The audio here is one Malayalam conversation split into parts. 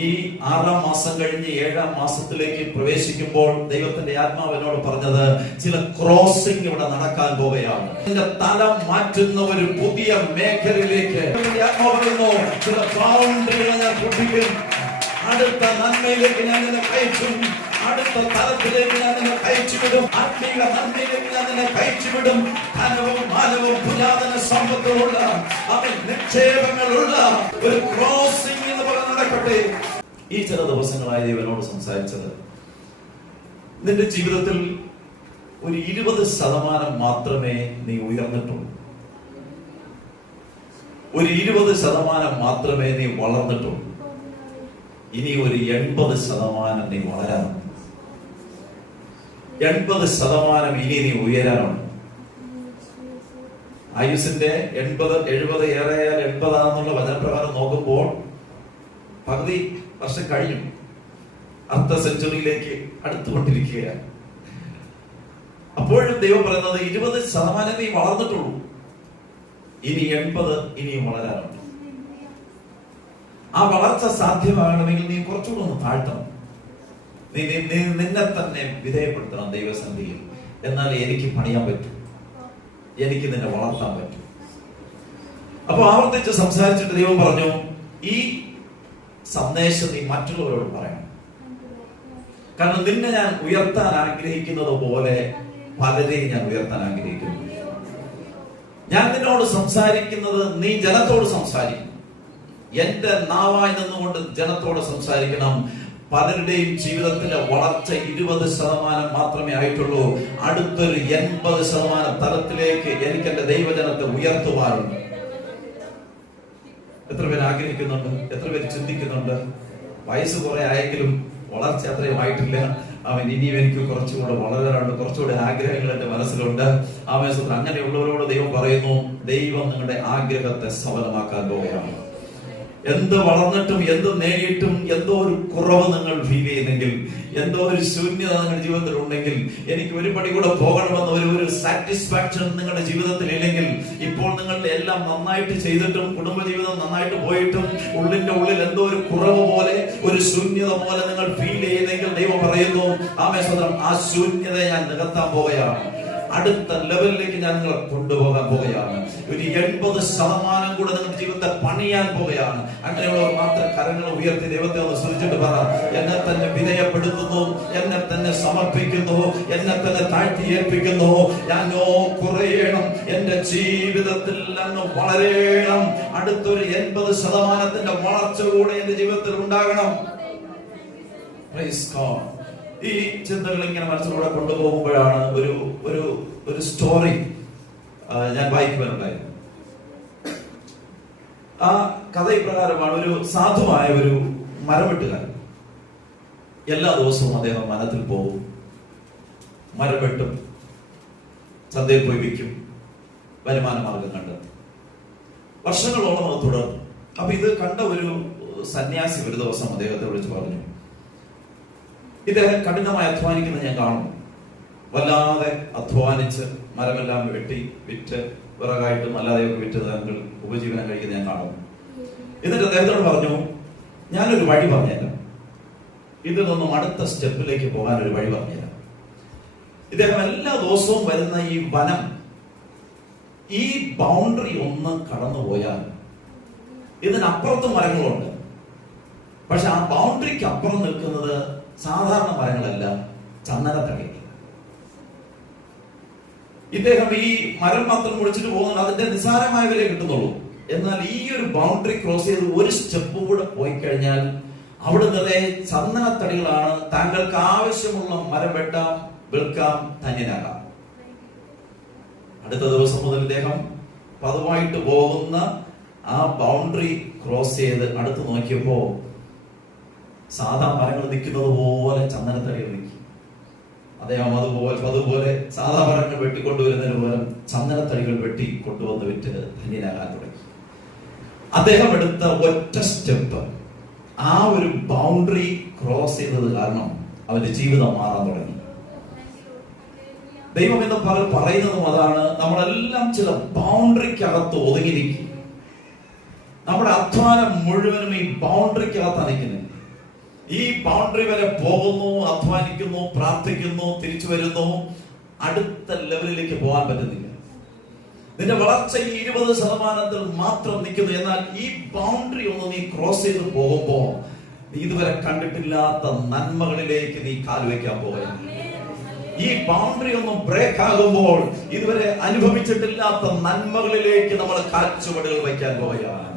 ഈ 6-ാം മാസം കഴിഞ്ഞ് 7-ാം മാസത്തിലേക്ക് പ്രവേശിക്കുമ്പോൾ ദൈവത്തിന്റെ ആത്മാവിനോട് പറഞ്ഞത് ചില ക്രോസിംഗ് ഇവിടെ നടക്കാൻ പോവുകയാണ്. ഇതിന്റെ തല മാറ്റുന്ന ഒരു പുതിയ മേഖലയിലേക്ക് ചില ബൗണ്ടറികൾ ഞാൻ പൊട്ടിക്കും. അടുത്ത നന്മയിലേക്ക് ഞാൻ നിന്നെ കയറ്റും. അടുത്ത തലത്തിലേക്ക് ഞാൻ നിന്നെ കയറ്റിവിടും. ആത്മീക നന്മയിലേക്ക് ഞാൻ നിന്നെ കയറ്റിവിടും. ധനവും മാനവും പുരാതന സമ്പത്തുമുള്ള അവൻ നിക്ഷേപങ്ങളുള്ള ഒരു ക്രോസിംഗ് എന്ന് പറഞ്ഞ് നടക്കട്ടെ. ഈ ചില ദിവസങ്ങളായി ദൈവനോട് സംസാരിച്ചത്, നിന്റെ ജീവിതത്തിൽ ഒരു 20% മാത്രമേ നീ ഉയർന്നിട്ടുള്ളൂ. ഒരു 20% മാത്രമേ നീ വളർന്നിട്ടുള്ളൂ. ഇനി ഒരു 80% നീ വളരാനുണ്ട്. 80% ഇനി നീ ഉയരാനുണ്ട്. ആയുസിന്റെ 80-70 ഏറെയാൽ 80 വചനപ്രകാരം നോക്കുമ്പോൾ പകുതി വർഷം കഴിഞ്ഞു. അടുത്ത സെഞ്ചുറിയിലേക്ക് അടുത്തുകൊണ്ടിരിക്കുകയാണ്. അപ്പോഴും ദൈവം പറയുന്നത് 20% നീ വളർന്നിട്ടുള്ളൂ. ഇനി 80 ഇനിയും വളരാനുണ്ട്. ആ വളർച്ച സാധ്യമാകണമെങ്കിൽ നീ കുറച്ചുകൂടെ ഒന്ന് താഴ്ത്തണം. നീ നിന്നെ തന്നെ വിധേയപ്പെടുത്തണം ദൈവസന്നിധിയിൽ. എന്നാൽ എനിക്ക് പണിയാൻ പറ്റും, എനിക്ക് നിന്നെ വളർത്താൻ പറ്റും. അപ്പൊ ആവർത്തിച്ച് സംസാരിച്ചിട്ട് ദൈവം പറഞ്ഞു, ഈ സന്ദേശം നീ മറ്റുള്ളവരോട് പറയണം. കാരണം നിന്നെ ഞാൻ ഉയർത്താൻ ആഗ്രഹിക്കുന്നത് പോലെ പലരെയും ഞാൻ ഉയർത്താൻ ആഗ്രഹിക്കുന്നു. ഞാൻ നിന്നോട് സംസാരിക്കുന്നത് നീ ജനത്തോട് സംസാരിക്കും. എന്റെ നാവായി നിന്നുകൊണ്ട് ജനത്തോട് സംസാരിക്കണം. പലരുടെയും ജീവിതത്തിലെ വളർച്ച 20% മാത്രമേ ആയിട്ടുള്ളൂ. അടുത്തൊരു 80% തലത്തിലേക്ക് എനിക്ക് എന്റെ ദൈവജനത്തെ ഉയർത്തുവാറുണ്ട്. എത്ര പേര് ആഗ്രഹിക്കുന്നുണ്ട്? എത്ര പേര് ചിന്തിക്കുന്നുണ്ട്? വയസ്സ് കുറെ ആയെങ്കിലും വളർച്ച അത്രയും ആയിട്ടില്ല. അവൻ ഇനിയും എനിക്ക് കുറച്ചുകൂടെ വളരാനുണ്ട്, കുറച്ചുകൂടെ ആഗ്രഹങ്ങൾ എന്റെ മനസ്സിലുണ്ട്. ആവേശത്തിൽ അങ്ങനെയുള്ളവരോട് ദൈവം പറയുന്നു, ദൈവം നിങ്ങളുടെ ആഗ്രഹത്തെ സഫലമാക്കാൻ പോവുകയാണ്. എന്ത് വളർന്നിട്ടും എന്ത് നേടിയിട്ടും എന്തോ ഒരു കുറവ് നിങ്ങൾ ഫീൽ ചെയ്യുന്നെങ്കിൽ, എന്തോ ഒരു ശൂന്യത നിങ്ങളുടെ ജീവിതത്തിൽ ഉണ്ടെങ്കിൽ, എനിക്ക് ഒരു പടി കൂടെ പോകണമെന്ന് ഒരു സാറ്റിസ്ഫാക്ഷൻ നിങ്ങളുടെ ജീവിതത്തിൽ ഇല്ലെങ്കിൽ, ഇപ്പോൾ നിങ്ങളുടെ എല്ലാം നന്നായിട്ട് ചെയ്തിട്ടും കുടുംബജീവിതം നന്നായിട്ട് പോയിട്ടും ഉള്ളിന്റെ ഉള്ളിൽ എന്തോ ഒരു കുറവ് പോലെ, ഒരു ശൂന്യത പോലെ നിങ്ങൾ ഫീൽ ചെയ്യുന്നെങ്കിൽ ദൈവം പറയുന്നു, ആമേശ്വരം, ആ ശൂന്യത ഞാൻ നികത്താൻ പോവുകയാണ്. അടുത്ത ലെവലിലേക്ക് ഞാൻ നിങ്ങളെ കൊണ്ടുപോകാൻ പോവുകയാണ്. ഒരു 80% കൂടെ നിങ്ങളുടെ ജീവിതത്തെ പണിയാൻ പോവുകയാണ്. അങ്ങനെയുള്ളവർ മാത്രം കരങ്ങൾ ഉയർത്തി ദൈവത്തെ ഒന്ന് സ്തുതിച്ചിട്ട് പറ, എന്നെ തന്നെ വിധേയപ്പെടുത്തുന്നു, എന്നെ തന്നെ സമർപ്പിക്കുന്നു, എന്നെ തന്നെ താഴ്ത്തി ഏൽപ്പിക്കുന്നു. ഞാനോ കുറയണം, എന്റെ ജീവിതത്തിൽ അങ്ങ് വളരണം. അടുത്തൊരു 80% വളർച്ച കൂടെ എന്റെ ജീവിതത്തിൽ ഉണ്ടാകണം. Praise God. ഈ ചിന്തകൾ ഇങ്ങനെ മനസ്സിലൂടെ കൊണ്ടുപോകുമ്പോഴാണ് ഒരു സ്റ്റോറി ഞാൻ വായിക്കുവാനുണ്ടായിരുന്നു. ആ കഥ ഇപ്രകാരമാണ്. ഒരു സാധുവായ ഒരു മരവെട്ടുകാരൻ. എല്ലാ ദിവസവും അദ്ദേഹം വനത്തിൽ പോകും, മരം വെട്ടും, ചന്തയിൽ പോയി വിൽക്കും, വരുമാന മാർഗം കണ്ടെത്തും. വർഷങ്ങളോളം അത് തുടർന്നു. അപ്പൊ ഇത് കണ്ട ഒരു സന്യാസി ഒരു ദിവസം അദ്ദേഹത്തെ വിളിച്ചു പറഞ്ഞു, ഇദ്ദേഹം കഠിനമായി അധ്വാനിക്കുന്നത് ഞാൻ കാണുന്നു. വല്ലാതെ അധ്വാനിച്ച് മരമെല്ലാം വെട്ടി വിറ്റ് വിറകായിട്ടും അല്ലാതെയൊക്കെ വിറ്റ് താങ്കൾ ഉപജീവനം കഴിക്കുന്നത് ഞാൻ കാണുന്നു. എന്നിട്ട് അദ്ദേഹത്തോട് പറഞ്ഞു, ഞാനൊരു വഴി പറഞ്ഞുതരാം, ഇതിൽ നിന്നും അടുത്ത സ്റ്റെപ്പിലേക്ക് പോകാൻ ഒരു വഴി പറഞ്ഞുതരാം. ഇദ്ദേഹം എല്ലാ ദിവസവും വരുന്ന ഈ വനം, ഈ ബൗണ്ടറി ഒന്ന് കടന്നുപോയാൽ ഇതിനപ്പുറത്ത് മരങ്ങളുണ്ട്. പക്ഷെ ആ ബൗണ്ടറിക്ക് അപ്പുറം നിൽക്കുന്നത് സാധാരണ മരങ്ങളല്ല, ചന്ദനത്തടി. ഇദ്ദേഹം ഈ മരം മാത്രം മുറിച്ചിട്ട് പോകുന്നത് അതിന്റെ നിസ്സാരമായ വില കിട്ടുന്നുള്ളൂ. എന്നാൽ ഈ ഒരു ബൗണ്ടറി ക്രോസ് ചെയ്ത് ഒരു സ്റ്റെപ്പ് കൂടെ പോയി കഴിഞ്ഞാൽ അവിടെ നിറയെ ചന്ദനത്തടികളാണ്. താങ്കൾക്ക് ആവശ്യമുള്ള മരം വെട്ടാം, വിൽക്കാം, ധന്യനാകാം. അടുത്ത ദിവസം മുതൽ ഇദ്ദേഹം പതിവായിട്ട് പോകുന്ന ആ ബൗണ്ടറി ക്രോസ് ചെയ്ത് അടുത്ത് നോക്കിയപ്പോ സാധാ മരങ്ങൾ നിൽക്കുന്നത് പോലെ ചന്ദനത്തടികൾ നിൽക്കും. അദ്ദേഹം അതുപോലെ സാധാ മരങ്ങൾ വെട്ടിക്കൊണ്ടുവരുന്നതിന് പകരം ചന്ദനത്തടികൾ വെട്ടി കൊണ്ടുവന്ന് വിറ്റ് ധന്യനാകാൻ തുടങ്ങി. അദ്ദേഹം എടുത്ത ഒറ്റ സ്റ്റെപ്പ്, ആ ഒരു ബൗണ്ടറി ക്രോസ് ചെയ്തത് കാരണം അവന്റെ ജീവിതം മാറാൻ തുടങ്ങി. ദൈവം എന്ന് പറയുന്നതും അതാണ്. നമ്മളെല്ലാം ചില ബൗണ്ടറിക്കകത്ത് ഒതുങ്ങിയിരിക്കും. നമ്മുടെ അധ്വാനം മുഴുവനും ഈ ബൗണ്ടറിക്കകത്താണ് നിൽക്കുന്നത്. ഈ ബൗണ്ടറി വരെ പോകുന്നു, അധ്വാനിക്കുന്നു, പ്രാർത്ഥിക്കുന്നു, തിരിച്ചു വരുന്നു, അടുത്ത ലെവലിലേക്ക് പോകാൻ പറ്റുന്നില്ല. നിന്റെ വളർച്ച ഈ 20% മാത്രം നിൽക്കുന്നു. എന്നാൽ ഈ ബൗണ്ടറി ഒന്ന് നീ ക്രോസ് ചെയ്ത് പോകുമ്പോ നീ ഇതുവരെ കണ്ടിട്ടില്ലാത്ത നന്മകളിലേക്ക് നീ കാൽവെക്കാൻ പോവുകയാണ്. ഈ ബൗണ്ടറി ഒന്ന് ബ്രേക്ക് ആകുമ്പോൾ ഇതുവരെ അനുഭവിച്ചിട്ടില്ലാത്ത നന്മകളിലേക്ക് നമ്മൾ കാൽച്ചുവടുകൾ വയ്ക്കാൻ പോവുകയാണ്.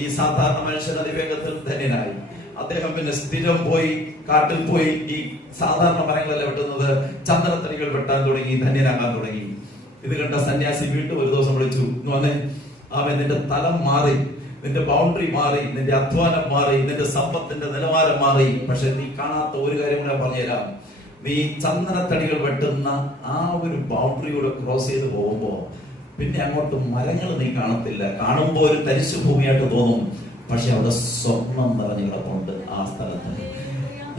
ഈ സാധാരണ മനുഷ്യൻ അതിവേഗത്തിൽ ധന്യനായി. അദ്ദേഹം പിന്നെ സ്ഥിരം പോയി കാട്ടിൽ പോയി ഈ സാധാരണ മരങ്ങളല്ല വെട്ടുന്നത്, ചന്ദനത്തടികൾ വെട്ടാൻ തുടങ്ങി, ധന്യനാകാൻ തുടങ്ങി. ഇത് കണ്ട സന്യാസി വീണ്ടും ഒരു ദിവസം വിളിച്ചു, വന്നേ, അവൻ നിന്റെ തലം മാറി, നിന്റെ ബൗണ്ടറി മാറി, നിന്റെ അധ്വാനം മാറി, നിന്റെ സമ്പത്തിന്റെ നിലവാരം മാറി. പക്ഷെ നീ കാണാത്ത ഒരു കാര്യം കൂടെ പറഞ്ഞുതരാം. നീ ചന്ദനത്തടികൾ വെട്ടുന്ന ആ ഒരു ബൗണ്ടറിയൂടെ ക്രോസ് ചെയ്ത് പോകുമ്പോ പിന്നെ അങ്ങോട്ട് മരങ്ങൾ നീ കാണത്തില്ല. കാണുമ്പോ ഒരു തരിശു ഭൂമിയായിട്ട് തോന്നും, പക്ഷെ അവിടെ സ്വർണം നിറഞ്ഞു കിടപ്പുണ്ട് ആ സ്ഥലത്ത്.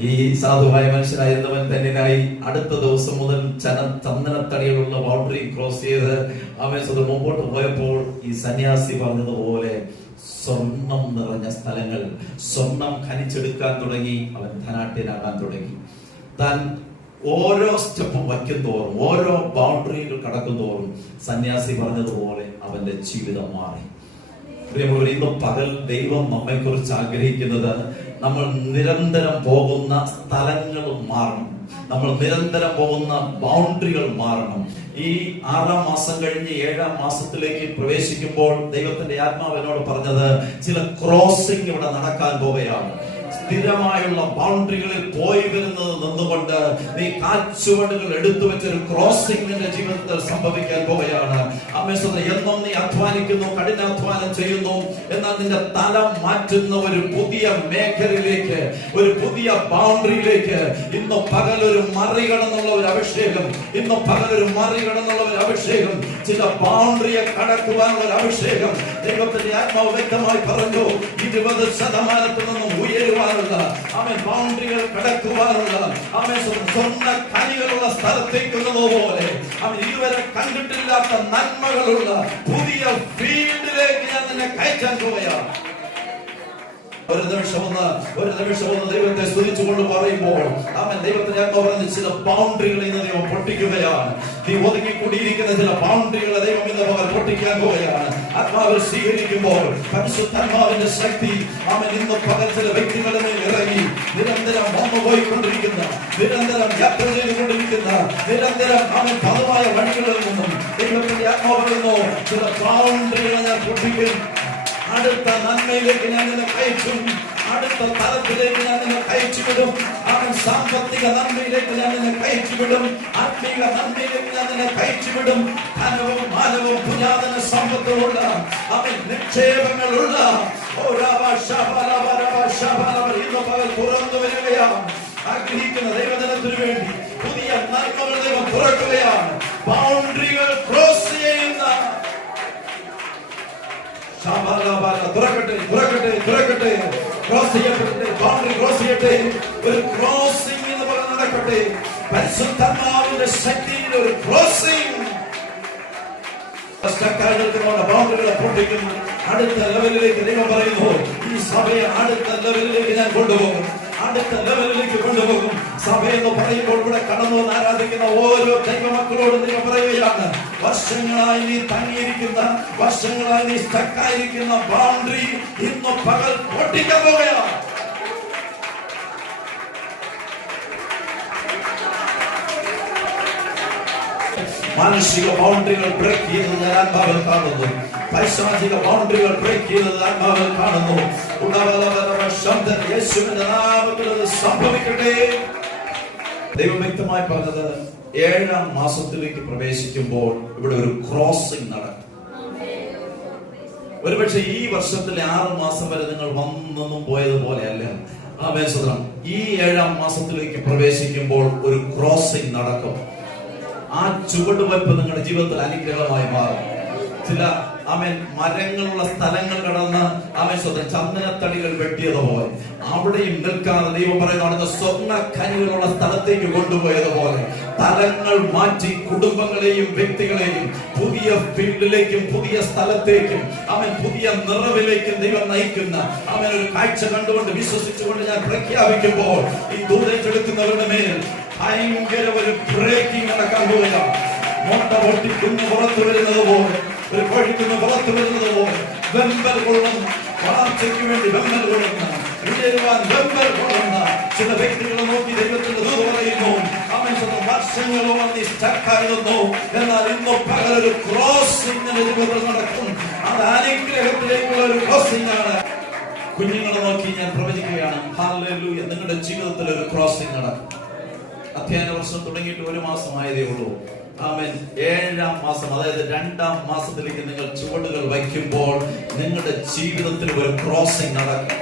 ഈ സാധുവായ മനുഷ്യനായിരുന്നവൻ തന്നെയായി അടുത്ത ദിവസം മുതൽ ചന്ദനത്തടികളുള്ള ബൗണ്ടറി ക്രോസ് ചെയ്ത് അവൻ മുമ്പോട്ട് പോയപ്പോൾ ഈ സന്യാസി പറഞ്ഞതുപോലെ സ്വർണം നിറഞ്ഞ സ്ഥലങ്ങൾ, സ്വർണം ഖനിച്ചെടുക്കാൻ തുടങ്ങി. അവൻ ധനാഢ്യനാകാൻ തുടങ്ങി. താൻ ഓരോ സ്റ്റെപ്പും വയ്ക്കും തോറും, ഓരോ ബൗണ്ടറികൾ കടക്കും തോറും സന്യാസി പറഞ്ഞതുപോലെ അവന്റെ ജീവിതം മാറി. പ്രിയമുള്ളവർ, ഇന്ന് പകൽ ദൈവം നമ്മെ കുറിച്ച് ആഗ്രഹിക്കുന്നത് നമ്മൾ നിരന്തരം പോകുന്ന സ്ഥലങ്ങൾ മാറണം, നമ്മൾ നിരന്തരം പോകുന്ന ബൗണ്ടറികൾ മാറണം. ഈ 6-ാം മാസം കഴിഞ്ഞ് 7-ാം മാസത്തിലേക്ക് പ്രവേശിക്കുമ്പോൾ ദൈവത്തിന്റെ ആത്മാവിനോട് പറഞ്ഞത് ചില ക്രോസിംഗ് ഇവിടെ നടക്കാൻ പോവുകയാണ്. സ്ഥിരമായുള്ള ബൗണ്ടറികളിൽ പോയി വരുന്നത് നിന്നുകൊണ്ട് നീ കാൽച്ചുവടുകൾ എടുത്തു വെച്ചൊരു ക്രോസിംഗ് നിന്റെ ജീവിതത്തിൽ സംഭവിക്കാൻ പോവുകയാണ്. എന്നും നീ അധ്വാനിക്കുന്നു, കഠിനാധ്വാനം ചെയ്യുന്നു, എന്നാൽ നിന്റെ തല മാറ്റുന്ന ഒരു പുതിയ മേഖലയിലേക്ക്, ഒരു പുതിയ ബൗണ്ടറിയിലേക്ക് ഇന്ന് പകലൊരു മറികടന്നുള്ള ഒരു അഭിഷേകം, ഇന്ന് പകലൊരു മറികടന്നുള്ള ഒരു അഭിഷേകം, ചില ബൗണ്ടറിയെ കടക്കുവാനുള്ള ഒരു അഭിഷേകം ദൈവത്തിന്റെ ആത്മാവ് വ്യക്തമായി പറഞ്ഞു. 20% നിന്നും ഉയരുവാനുള്ള, അവൻ ബൗണ്ടറികൾ കടക്കുവാനുള്ള, അവൻ സ്വർണ്ണ ഖനികളുള്ള സ്ഥലത്തേക്ക് പോലെ അവൻ ഇതുവരെ കണ്ടിട്ടില്ലാത്ത നന്മകളുള്ള പുതിയ ഫീൽഡിലേക്ക് ഞാൻ നിന്നെ കയറ്റാൻ പോവുകയാണ്. ഒരു നിമിഷം ഒന്ന് ദൈവത്തെ സ്തുതിച്ചുകൊണ്ട് പറയുമ്പോൾ അവൻ ദൈവത്തിന്റെ ആത്മാവ് പറഞ്ഞ ചില ബൗണ്ടറികൾ ഇന്ന് ദൈവം പൊട്ടിക്കുകയാണ്. നീ ഒതുങ്ങിക്കൂടിയിരിക്കുന്ന ചില ബൗണ്ടറികളെ ദൈവം ഇന്ന് പകൽ പൊട്ടിക്കാൻ പോവുകയാണ്. ആത്മാവിൽ സ്വീകരിക്കുമ്പോൾ പരിശുദ്ധാത്മാവിന്റെ ശക്തി അവൻ ഇന്ന് പകൽ ചില വ്യക്തികളുടെ മേൽ ഇറങ്ങി നിരന്തരം വന്നുപോയിക്കൊണ്ടിരിക്കുന്ന, നിരന്തരം യാത്ര ചെയ്തുകൊണ്ടിരിക്കുന്ന, നിരന്തരം അവൻ പതിവായ വഴികളിൽ നിന്നും ദൈവത്തിന്റെ ആത്മാവ് പറയുന്നു ചില ബൗണ്ടറികളെ ഞാൻ പൊട്ടിക്കും. അടുത്ത നന്മയിലേക്ക് ഞാൻ നിന്നെ കയറ്റും, അടുത്ത തലത്തിലേക്ക് ഞാൻ നിന്നെ കയറ്റിവിടും. അവൻ സാമ്പത്തിക നന്മയിലേക്ക് ഞാൻ നിന്നെ കയറ്റിവിടും, ആത്മീക നന്മയിലേക്ക് ഞാൻ നിന്നെ കയറ്റിവിടും. ധനവും മാനവും പുരാതന സമ്പത്തുമുള്ള അവൻ നിക്ഷേപങ്ങളുള്ള ഇന്ന് പകൽ തുറന്നു വരികയാണ്. ആഗ്രഹിക്കുന്ന ദൈവജനത്തിനു വേണ്ടി പുതിയ നന്മകൾ ദൈവം തുറക്കുകയാണ്. ബൗണ്ടറികൾ ക്രോസ് ചെയ്യുന്ന തുറക്കട്ടെ, ക്രോസ് ചെയ്യപ്പെടട്ടെ, ബൗണ്ടറി ക്രോസ് ചെയ്യട്ടെ, ഒരു ക്രോസിംഗ് എന്ന് പറഞ്ഞ് നടക്കട്ടെ. പരിശുദ്ധാത്മാവിന്റെ ശക്തിയുടെ ഒരു ക്രോസിംഗ് ബൗണ്ടറികളെ പൊട്ടിക്കുന്നു. അടുത്ത ലെവലിലേക്ക് ദൈവം പറയുന്നു, ഈ സഭയെ അടുത്ത ലെവലിലേക്ക് ഞാൻ കൊണ്ടുപോകും, അടുത്ത ലെവലിലേക്ക് കൊണ്ടുപോകും. സഭ എന്ന് പറയുമ്പോൾ ഇവിടെ കടന്നു വന്ന് ആരാധിക്കുന്ന ഓരോ ദൈവമക്കളോടും ദൈവം പറയുകയാണ്, വർഷങ്ങളായി നീ തങ്ങിയിരിക്കുന്ന, വർഷങ്ങളായി നീ സ്റ്റക്കായിരിക്കുന്ന ബൗണ്ടറി ഇന്ന് പകൽ പൊട്ടിക്കാൻ പോവുകയാണ്. മാനുഷിക ബൗണ്ടറികൾ ബ്രേക്ക് ചെയ്യുന്നത് ഞാൻ ആത്മാവിൽ കാണുന്നു, പൈശാചിക ബൗണ്ടറികൾ ബ്രേക്ക് ചെയ്യുന്നത് ആത്മാവിൽ കാണുന്നു. യേശുവിന്റെ നാമത്തിൽ അത് സംഭവിക്കട്ടെ. ദൈവം വ്യക്തമായി പറഞ്ഞത് 7-ാം മാസത്തിലേക്ക് പ്രവേശിക്കുമ്പോൾ ഇവിടെ ഒരു ക്രോസിംഗ് നടക്കും. ഒരുപക്ഷെ ഈ വർഷത്തിലെ 6 മാസം വരെ നിങ്ങൾ വന്നൊന്നും പോയതുപോലെയല്ല. ഈ 7-ാം മാസത്തിലേക്ക് പ്രവേശിക്കുമ്പോൾ ഒരു ക്രോസിംഗ് നടക്കും. ആ ചുവടുവയ്പ് നിങ്ങളുടെ ജീവിതത്തിൽ അനുഗ്രഹമായി മാറും. ചില അവൻ മരങ്ങളുള്ള സ്ഥലങ്ങൾ കടന്ന് അവൻ ചന്ദനത്തടികൾ വെട്ടിയതുപോലെ അവിടെയും നിൽക്കാതെ ദൈവം പറയുന്നത് സ്വർണ്ണ ഖനികളുള്ള സ്ഥലത്തേക്ക് കൊണ്ടുപോയതുപോലെ തലങ്ങൾ മാറ്റി കുടുംബങ്ങളെയും വ്യക്തികളെയും പുതിയ ഫീൽഡിലേക്കും പുതിയ സ്ഥലത്തേക്കും അവൻ പുതിയ നിറവിലേക്കും ദൈവം നയിക്കുന്ന അവൻ ഒരു കാഴ്ച കണ്ടുകൊണ്ട് വിശ്വസിച്ചുകൊണ്ട് ഞാൻ പ്രഖ്യാപിക്കുമ്പോൾ ഈ ദൂരേറ്റെടുക്കുന്നവരുടെ മേൽ ഭയങ്കര ഒരു ബ്രേക്കിംഗ് നടക്കാൻ പോവുകയാണ്. മുട്ട പൊട്ടി കുഞ്ഞ് പുറത്തു വരുന്നത് പോലെ, ഒരു കോഴിക്കുഞ്ഞ് പുറത്തു വരുന്നത് പോലെ വെമ്പൽ കൊള്ളുന്ന, വളർച്ചയ്ക്ക് വേണ്ടി വെമ്പൽ കൊള്ളുന്ന, ഉയരുവാൻ വെമ്പൽ കൊള്ളുന്ന ചില വ്യക്തികളെ നോക്കി ദൈവത്തിന്റെ ദൂത് പറയുന്നു. അവൻ വർഷങ്ങളോളം നീ സ്റ്റക്കായിരുന്നു, എന്നാൽ ഇന്ന് പകലൊരു ക്രോസിംഗ് ജീവിതത്തിൽ നടക്കും. അത് അനുഗ്രഹത്തിലേക്കുള്ള ഒരു ക്രോസിംഗ് ആണ്. കുഞ്ഞുങ്ങളെ നോക്കി ഞാൻ പ്രവചിക്കുകയാണ്, ഹല്ലേലൂയ, നിങ്ങളുടെ ജീവിതത്തിൽ ഒരു ക്രോസിംഗ് നടക്കും. അധ്യയന വർഷം തുടങ്ങിയിട്ട് 1 മാസമായതേ ഉള്ളൂ. ആമേൻ. 7-ാം മാസം, അതായത് 2-ാം മാസത്തിലേക്ക് നിങ്ങൾ ചുവടുകൾ വയ്ക്കുമ്പോൾ നിങ്ങളുടെ ജീവിതത്തിൽ ഒരു ക്രോസിംഗ് നടക്കും.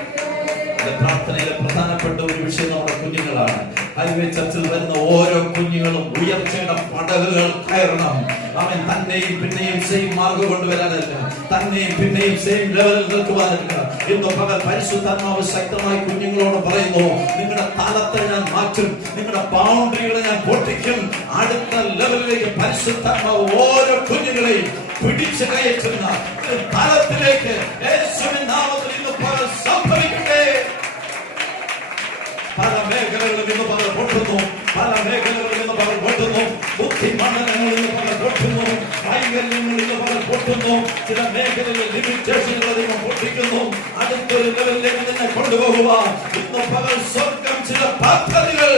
പ്രാർത്ഥനയിലെ പ്രധാനപ്പെട്ട ഒരു വിഷയം നമ്മുടെ കുഞ്ഞുങ്ങളാണ്. ഹൈവേ ചർച്ചിൽ വരുന്ന ഓരോ കുഞ്ഞുങ്ങളും ഉയർച്ചയുടെ പടകുകൾ കയറണം. അവൻ തന്നെയും പിന്നെയും സെയിം മാർഗം കൊണ്ടുവരാനല്ല, തന്നെയും പിന്നെയും സെയിം ലെവലിൽ നിൽക്കുവാനല്ല. ഇന്ന് പകൽ പരിശുദ്ധാത്മാവ് ശക്തമായി കുഞ്ഞുങ്ങളോട് പറയുന്നു, നിങ്ങളുടെ തലത്തെ ഞാൻ മാറ്റും, നിങ്ങളുടെ ബൗണ്ടറികളെ ഞാൻ പൊട്ടിക്കും. അടുത്ത ലെവലിലേക്ക് പരിശുദ്ധാത്മാവ് ഓരോ കുഞ്ഞുങ്ങളെയും പിടിച്ചു കയറ്റുന്ന തലത്തിലേക്ക് യേശുവിൻ നാമത്തിൽ ഇന്ന് പകൽ സംഭവിക്കട്ടെ. പല മേഖലകളിൽ നിന്ന് പകൽ പൊട്ടുന്നു, പല മേഖലകളിൽ നിന്ന് പകൽ പൊട്ടുന്നു, ബുദ്ധിമണ്ഡലങ്ങളിൽ നിന്ന് പകൽ പൊട്ടുന്നു, വൈകല്യങ്ങളിൽ നിന്ന് പകൽ പൊട്ടുന്നു. ചില മേഖലകളിൽ ലിമിറ്റേഷനുകൾ ദൈവം പൊട്ടിക്കുന്നു. അടുത്തൊരു ലെവലിലേക്ക് തന്നെ കൊണ്ടുപോകുക. ഇന്ന് പകൽ സ്വർഗം ചില പദ്ധതികൾ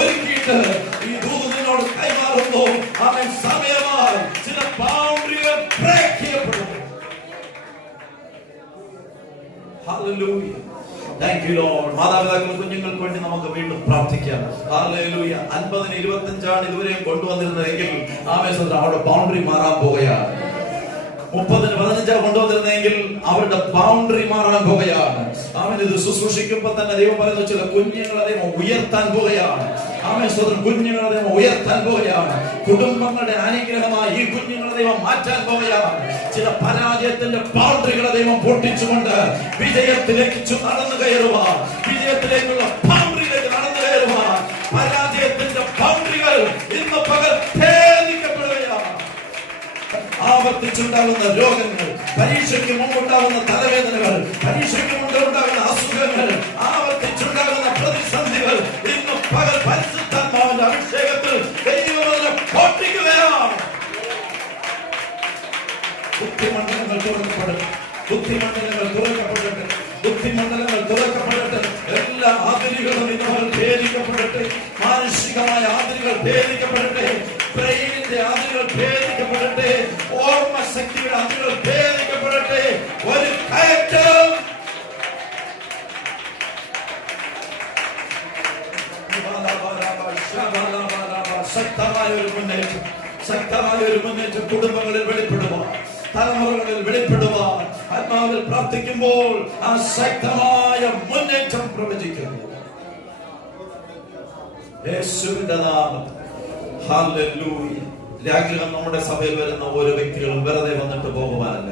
ഒരുക്കിയിട്ട് ഈ ദൂത് നിന്നോട് കൈമാറുന്നു. അവൻ സമയമായി ചില ബൗണ്ടറികൾ ബ്രേക്ക് ചെയ്യപ്പെടുന്നു. ഹല്ലേലൂയ. Thank you Lord. മാതാപിതാക്കൾ കുഞ്ഞുങ്ങൾക്ക് വേണ്ടി നമുക്ക് വീണ്ടും പ്രാർത്ഥിക്കാം. ഹല്ലേലൂയ. 50-ന് 25 ഇതുവരെയും കൊണ്ടുവന്നിരുന്നതെങ്കിൽ ആമേൻ അവിടെ ബൗണ്ടറി മാറാൻ പോകുകയാണ്. 30-ന് 15 കൊണ്ടുവന്നിരുന്നെങ്കിൽ അവരുടെ ബൗണ്ടറി മാറാൻ പോകുകയാണ്. അവൻ ഇത് ശുശ്രൂഷിക്കുമ്പോൾ തന്നെ ദൈവം പറയുന്ന ചില കുഞ്ഞുങ്ങളെ ദൈവം ഉയർത്താൻ പോകുകയാണ്. ആമേൻ സ്വന്തം കുഞ്ഞുങ്ങളെ ദൈവം ഉയർത്താൻ പോകുകയാണ്. കുടുംബങ്ങളുടെ അനുഗ്രഹമായി ഈ കുഞ്ഞുങ്ങളെ ദൈവം മാറ്റാൻ പോകുകയാണ്. ചില പരാജയത്തിന്റെ ബൗണ്ടറികളെ ദൈവം പൊട്ടിച്ചുകൊണ്ട് വിജയത്തിലേക്ക് നടന്നു കയറുവാൻ, വിജയത്തിലേക്കുള്ള ബൗണ്ടറിയിലേക്ക് നടന്നു കയറുവാൻ പരാജയത്തിന്റെ ബൗണ്ടറികൾ ഇന്ന് പകൽ ഭേദിക്കപ്പെടുകയാണ്. ആവർത്തിച്ചുണ്ടാകുന്ന രോഗങ്ങൾ, പരീക്ഷയ്ക്ക് മുമ്പുണ്ടാകുന്ന തലവേദനകൾ, പരീക്ഷയ്ക്ക് മുമ്പുണ്ടാകുന്ന അസുഖങ്ങൾ, ആവർത്തിച്ചുണ്ടാകുന്ന പ്രതിസന്ധികൾ ഇന്ന് പകൽ പരിശുദ്ധാത്മാവിന്റെ അഭിഷേകത്തിൽ ദൈവം പൊട്ടിക്കുകയാണ്. ബുദ്ധിമണ്ഡലങ്ങൾ തുറക്കപ്പെടട്ടെ, ബുദ്ധിമണ്ഡലങ്ങൾ തുറക്കപ്പെടട്ടെ, ബുദ്ധിമണ്ഡലങ്ങൾ തുറക്കപ്പെടട്ടെ. എല്ലാ ആതിരികളും ഇന്ന് ഭേദിക്കപ്പെടട്ടെ. മാനസികമായ ആതിരികൾ ഭേദിക്കപ്പെടട്ടെ, ബ്രെയിനിന്റെ ആതിരികൾ ഭേദിക്കപ്പെടട്ടെ, ഓർമ്മശക്തിയുടെ ആതിരികൾ ഭേദിക്കപ്പെടട്ടെ. ഒരു കയറ്റം ശക്തമായ ഒരു മുന്നേറ്റം, ശക്തമായ ഒരു മുന്നേറ്റം കുടുംബങ്ങളിൽ വെളിപ്പെടുവാൻ, തലമുറകളിൽ വെളിപ്പെടുവാൻ ആത്മാവിൽ പ്രാർത്ഥിക്കുമ്പോൾ ആ ശക്തമായ മുന്നേറ്റം പ്രവചിക്കുന്നു. യേശുവിന്റെ നാമത്തിൽ ഹല്ലേലൂയ. ആഗ്രഹം നമ്മുടെ സഭയിൽ വരുന്ന ഓരോ വ്യക്തികളും വെറുതെ വന്നിട്ട് പോകുവാനല്ല,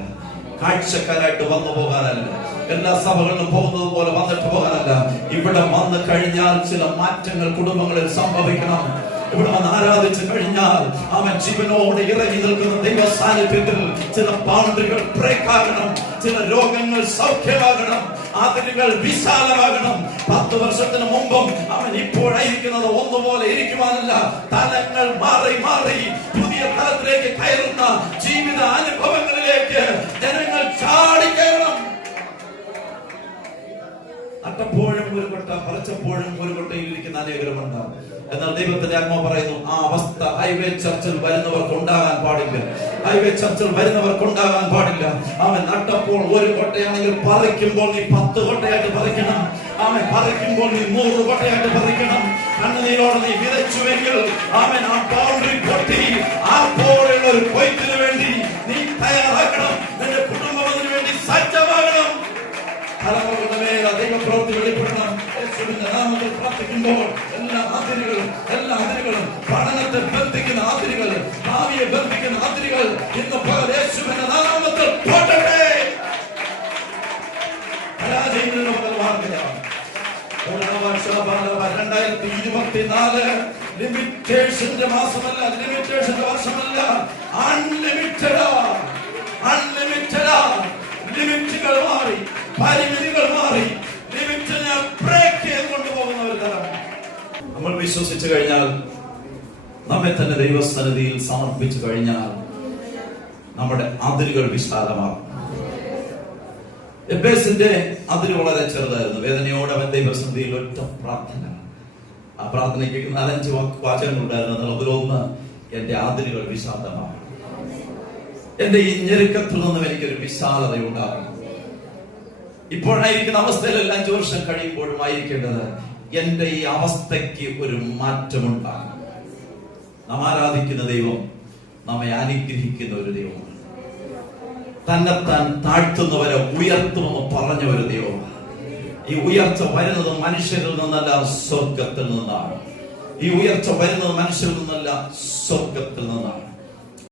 കാഴ്ചക്കാരായിട്ട് വന്നു പോകാനല്ല, എല്ലാ സഭകളിലും പോകുന്നത് പോലെ വന്നിട്ട് പോകാനല്ല. ഇവിടെ വന്നു കഴിഞ്ഞാൽ ചില മാറ്റങ്ങൾ കുടുംബങ്ങളിൽ സംഭവിക്കണം. ഇവിടെ വന്ന് ആരാധിച്ചു കഴിഞ്ഞാൽ അവൻ ജീവനോടെ ഇറങ്ങി നിൽക്കുന്ന ദൈവ സാന്നിധ്യത്തിൽ ചില ബൗണ്ടറികൾ ബ്രേക്ക് ആകണം, ചില രോഗങ്ങൾ സൗഖ്യമാകണം, അതിരുകൾ വിശാലമാകണം. 10 വർഷത്തിന് മുമ്പും അവൻ ഇപ്പോഴായിരിക്കുന്നത് ഒന്നുപോലെ ഇരിക്കുവാനല്ല, തലങ്ങൾ മാറി മാറി പുതിയ തലത്തിലേക്ക് കയറുന്ന ജീവിത അനുഭവങ്ങളിലേക്ക് ജനങ്ങൾ ചാടിക്കയറണം. നട്ടപ്പോഴും ഒരു കൊട്ട, പറിച്ചപ്പോഴും ഒരു കൊട്ടയിൽ ഇരിക്കുന്ന അനേകരുമുണ്ടാവും. എന്നാൽ ദൈവത്തിന്റെ ആത്മാവ് പറയുന്നു, ആ അവസ്ഥ ഹൈവേ ചർച്ചിൽ വരുന്നവർക്ക് ഉണ്ടാകാൻ പാടില്ല, ഹൈവേ ചർച്ചിൽ വരുന്നവർക്ക് ഉണ്ടാകാൻ പാടില്ല. അവൻ നട്ടപ്പോൾ ഒരു കൊട്ടയാണെങ്കിൽ പറിക്കുമ്പോൾ നീ 10 കൊട്ടയായിട്ട് പറിക്കണം. അവൻ പറിക്കുമ്പോൾ നീ 100 കൊട്ടയായിട്ട് പറിക്കണം. കണ്ണുനീരോട് നീ വിതച്ചുവെങ്കിൽ അവൻ ആ ബൗണ്ടറി പൊട്ടി ആപ്പോഴുള്ള ഒരു കൊയ്ത്തിന് വേണ്ടി നീ തയ്യാറാക്കണം. നിന്റെ കുടുംബം അതിനു വേണ്ടി സജ്ജമാകണം. തലമുറകളുടെ മേൽ ദൈവപ്രവൃത്തി വെളിപ്പെടണം. യേശുവിന്റെ നാമത്തിൽ പ്രാർത്ഥിക്കുമ്പോൾ എല്ലാ അതിരുകളും പഠന മരണത്തെ ബന്ധിക്കുന്ന അതിരുകൾ, ഭാവിയെ ബന്ധിക്കുന്ന അതിരുകൾ ഇന്ന് പകൽ യേശുവിന്റെ നാമത്തിൽ പോട്ടെ. പരാജയങ്ങളിൽ നമുക്ക് വാർത്തയാണ്. 2024 ലിമിറ്റേഷന്റെ മാസമല്ല, ലിമിറ്റേഷന്റെ വർഷമല്ല. അൺലിമിറ്റഡ്, ലിമിറ്റുകൾ മാറി, പരിമിതികൾ മാറി, ലിമിറ്റിനെ ബ്രേക്ക് ചെയ്ത് കൊണ്ടുപോകുന്ന ഒരു തരം. നമ്മൾ വിശ്വസിച്ചു കഴിഞ്ഞാൽ, നമ്മെ തന്നെ ദൈവസന്നിധിയിൽ സമർപ്പിച്ചു കഴിഞ്ഞാൽ നമ്മുടെ അതിരുകൾ വിശാലമാകും. എബേസിന്റെ അതിര് വളരെ ചെറുതായിരുന്നു. വേദനയോടെ അവൻ ദൈവസന്നിധിയിൽ ഒറ്റ പ്രാർത്ഥന. ആ പ്രാർത്ഥനയ്ക്ക് 4-5 വാചകങ്ങൾ ഉണ്ടായിരുന്നു. അതിലൊന്ന്, എന്റെ അതിരുകൾ വിശാലമാണ്. എന്റെ ഈ ഞെരുക്കത്തിൽ നിന്നും എനിക്കൊരു വിശാലത ഉണ്ടാകും. ഇപ്പോഴായിരിക്കുന്ന അവസ്ഥയിലല്ല 5 വർഷം കഴിയുമ്പോഴും ആയിരിക്കേണ്ടത്, എന്റെ ഈ അവസ്ഥയ്ക്ക് ഒരു മാറ്റമുണ്ടാകും. നാം ആരാധിക്കുന്ന ദൈവം നമ്മെ അനുഗ്രഹിക്കുന്ന ഒരു ദൈവമാണ്. തന്നെത്താൻ താഴ്ത്തുന്നവരെ ഉയർത്തുമെന്ന് പറഞ്ഞ ഒരു ദൈവമാണ്. ഈ ഉയർച്ച വരുന്നത് മനുഷ്യരിൽ നിന്നല്ല, സ്വർഗത്തിൽ നിന്നാണ്. ഈ ഉയർച്ച വരുന്നത് മനുഷ്യരിൽ നിന്നല്ല, സ്വർഗത്തിൽ നിന്നാണ്.